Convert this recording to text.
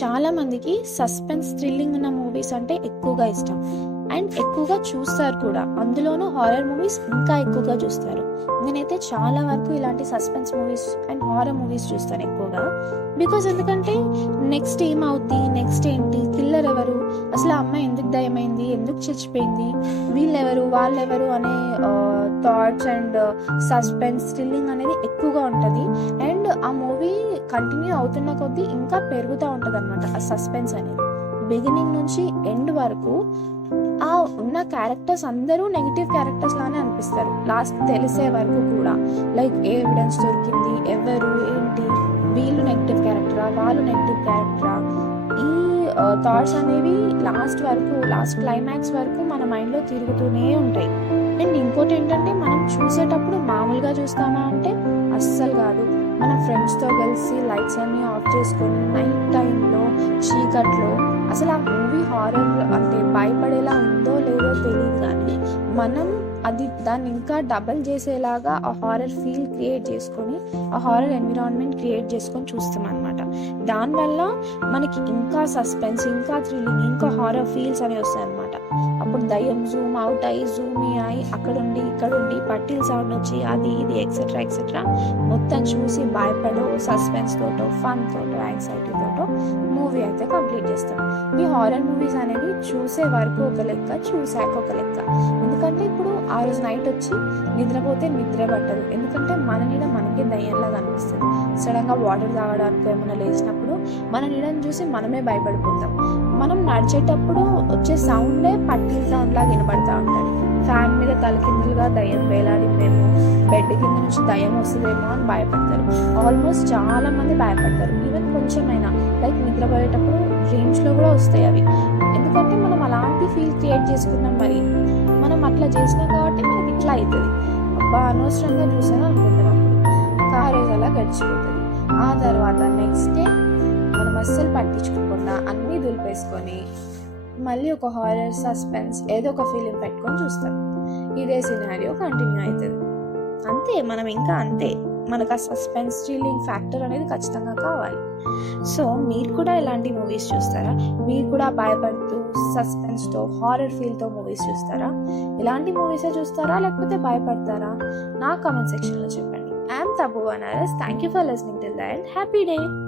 చాలామందికి suspense thrilling ఉన్న movies అంటే ఎక్కువగా ఇష్టం అండ్ ఎక్కువగా చూస్తారు కూడా. అందులోనూ హారర్ మూవీస్ ఇంకా ఎక్కువగా చూస్తారు. నేనైతే చాలా వరకు ఇలాంటి suspense movies and horror movies చూస్తాను ఎక్కువగా. బికాజ్ ఎందుకంటే నెక్స్ట్ ఏమవుద్ది, నెక్స్ట్ ఏంటి, కిల్లర్ ఎవరు, అసలు ఆ అమ్మాయి ఎందుకు దయమైంది, ఎందుకు చచ్చిపోయింది, వీళ్ళెవరు వాళ్ళెవరు అనే థాట్స్ అండ్ సస్పెన్స్ థ్రిల్లింగ్ అనేది ఎక్కువగా ఉంటుంది. అండ్ ఆ మూవీ కంటిన్యూ అవుతున్న కొద్దీ ఇంకా పెరుగుతూ ఉంటుంది అనమాట ఆ సస్పెన్స్ అనేది. బిగినింగ్ నుంచి ఎండ్ వరకు ఆ ఉన్న క్యారెక్టర్స్ అందరూ నెగిటివ్ క్యారెక్టర్స్ లానే అనిపిస్తారు లాస్ట్ తెలిసే వరకు కూడా. లైక్ ఏ ఎవిడెన్స్ దొరికింది, ఎవరు ఏంటి, వీళ్ళు నెగిటివ్ క్యారెక్టరా, వాళ్ళు నెగిటివ్ క్యారెక్టరా, ఈ థాట్స్ అనేవి లాస్ట్ క్లైమాక్స్ వరకు మన మైండ్లో తిరుగుతూనే ఉంటాయి. అండ్ ఇంకోటి ఏంటంటే, మనం చూసేటప్పుడు మామూలుగా చూస్తామా అంటే అస్సలు కాదు. మన ఫ్రెండ్స్తో కలిసి లైట్స్ అన్నీ ఆఫ్ చేసుకొని నైట్ టైంలో చీకట్లో, అసలు ఆ మూవీ హారర్ అంటే భయపడేలా ఉందో లేదో తెలియదు, కానీ మనం దాన్ని ఇంకా డబల్ చేసేలాగా ఆ హారర్ ఫీల్ క్రియేట్ చేసుకొని, ఆ హారర్ ఎన్విరాన్మెంట్ క్రియేట్ చేసుకొని చూస్తాం అనమాట. దానివల్ల మనకి ఇంకా సస్పెన్స్, ఇంకా థ్రిల్లింగ్, ఇంకా హారర్ ఫీల్స్ అనేవి వస్తాయి అనమాట. అప్పుడు దయ్యం జూమ్ అవుట్ అయ్యి జూమ్ అయ్యి అక్కడుండి ఇక్కడుండి పట్టీలు సౌండ్ వచ్చి అది ఇది ఎక్సెట్రా మొత్తం చూసి భయపడో, సస్పెన్స్ తోటో, ఫన్ తోటో, యాంగ్జైటీ తోటో మూవీ అయితే కంప్లీట్ చేస్తాం. ఈ హారర్ మూవీస్ అనేవి చూసే వరకు ఒక లెక్క, చూసాక ఒక లెక్క. ఎందుకంటే ఇప్పుడు ఆ రోజు నైట్ వచ్చి నిద్రపోతే నిద్ర పట్టదు. ఎందుకంటే మన నీడ మనకే దయ్యంలాగా అనిపిస్తుంది. సడన్గా వాటర్ తాగడానికి ఏమైనా లేచినప్పుడు మన నీడని చూసి మనమే భయపడిపోతాం. మనం నడిచేటప్పుడు వచ్చే సౌండే పట్టీల సౌండ్ లాగా వినబడతా ఉంటుంది. ఫ్యాన్ మీద తలకిందులుగా దయ్యం వేలాడిందేమో, బెడ్ కింద నుంచి దయ్యం వస్తుందేమో అని భయపడతారు. ఆల్మోస్ట్ చాలా మంది భయపడతారు. ఈవెన్ కొంచెమైనా లైక్ నిద్రపోయేటప్పుడు డ్రీమ్స్లో కూడా వస్తాయి అవి. ఎందుకంటే మనం అలాంటి ఫీల్ క్రియేట్ చేసుకున్నాం, మరి మనం అట్లా చేసినాం కాబట్టి మనకి ఇట్లా అవుతుంది. అబ్బా అనవసరంగా చూసాను అనుకుంటాం. అప్పుడు ఆ రోజు అలా గడిచిపోతుంది. ఆ తర్వాత నెక్స్ట్ డే మనం అస్సలు పట్టించుకోకుండా అన్నీ దులిపేసుకొని మళ్ళీ ఒక హారర్ సస్పెన్స్ ఏదో ఒక ఫీలింగ్ పెట్టుకొని చూస్తాం. ఇదే సినారియో కంటిన్యూ అవుతుంది. అంతే, మనం ఇంకా అంతే. మనకు ఆ సస్పెన్స్ థ్రిల్లింగ్ ఫ్యాక్టర్ అనేది ఖచ్చితంగా కావాలి. సో మీరు కూడా ఇలాంటి మూవీస్ చూస్తారా? మీరు కూడా భయపడుతూ సస్పెన్స్తో హారర్ ఫీల్తో మూవీస్ చూస్తారా? ఇలాంటి మూవీసే చూస్తారా లేకపోతే భయపడతారా? నా కామెంట్ సెక్షన్లో చెప్పండి. ఐఎమ్ తబు అనారస్. Thank you for listening till the end. Happy day.